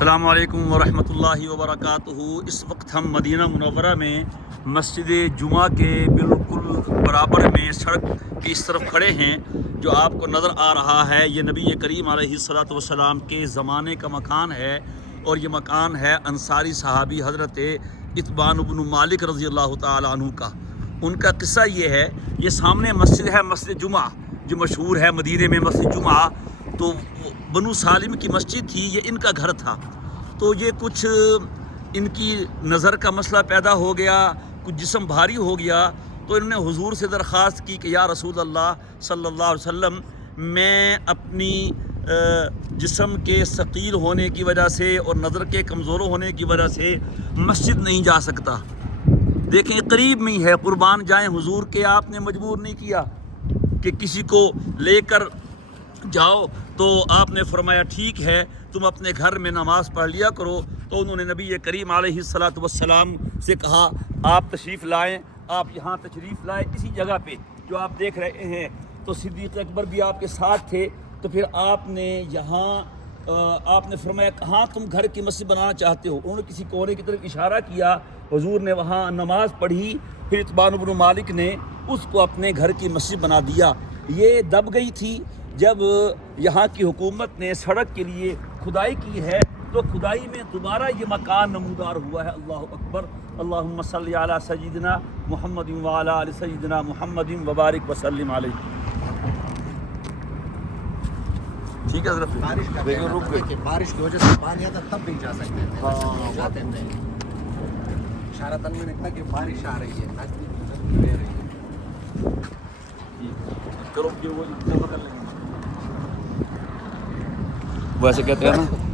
السلام علیکم ورحمۃ اللہ وبرکاتہ۔ اس وقت ہم مدینہ منورہ میں مسجد جمعہ کے بالکل برابر میں سڑک کی اس طرف کھڑے ہیں۔ جو آپ کو نظر آ رہا ہے یہ نبی کریم علیہ الصلوۃ والسلام کے زمانے کا مکان ہے، اور یہ مکان ہے انصاری صحابی حضرت اتبان بن مالک رضی اللہ تعالیٰ عنہ کا۔ ان کا قصہ یہ ہے، یہ سامنے مسجد ہے، مسجد جمعہ جو مشہور ہے مدینہ میں مسجد جمعہ، تو بنو سالم کی مسجد تھی، یہ ان کا گھر تھا۔ تو یہ کچھ ان کی نظر کا مسئلہ پیدا ہو گیا، کچھ جسم بھاری ہو گیا، تو انہوں نے حضور سے درخواست کی کہ یا رسول اللہ صلی اللہ علیہ وسلم، میں اپنی جسم کے ثقیل ہونے کی وجہ سے اور نظر کے کمزور ہونے کی وجہ سے مسجد نہیں جا سکتا۔ دیکھیں قریب میں ہی ہے، قربان جائیں حضور کے، آپ نے مجبور نہیں کیا کہ کسی کو لے کر جاؤ، تو آپ نے فرمایا ٹھیک ہے تم اپنے گھر میں نماز پڑھ لیا کرو۔ تو انہوں نے نبی کریم علیہ الصلوۃ والسلام سے کہا آپ تشریف لائیں، آپ یہاں تشریف لائیں اسی جگہ پہ جو آپ دیکھ رہے ہیں۔ تو صدیق اکبر بھی آپ کے ساتھ تھے، تو پھر آپ نے یہاں آپ نے فرمایا کہاں تم گھر کی مسجد بنانا چاہتے ہو؟ انہوں نے کسی کونے کی طرف اشارہ کیا، حضور نے وہاں نماز پڑھی، پھر اتبان بن مالک نے اس کو اپنے گھر کی مسجد بنا دیا۔ یہ دب گئی تھی جب یہاں کی حکومت نے سڑک کے لیے کھدائی کی ہے، تو کھدائی میں دوبارہ یہ مکان نمودار ہوا ہے۔ اللہ اکبر، اللہم صلی علی سیدنا محمد وعلی آل سیدنا محمد وبارک وسلم علیہ۔ ٹھیک ہے حضرت، بارش کی وجہ سے پانی آتا تب بھی جا سکتے تھے، جاتے تھے۔ اشارتاً میں نے کہا کہ بارش آ رہی ہے، لے رہی ہے۔ چلو ویسے کہتے ہیں نا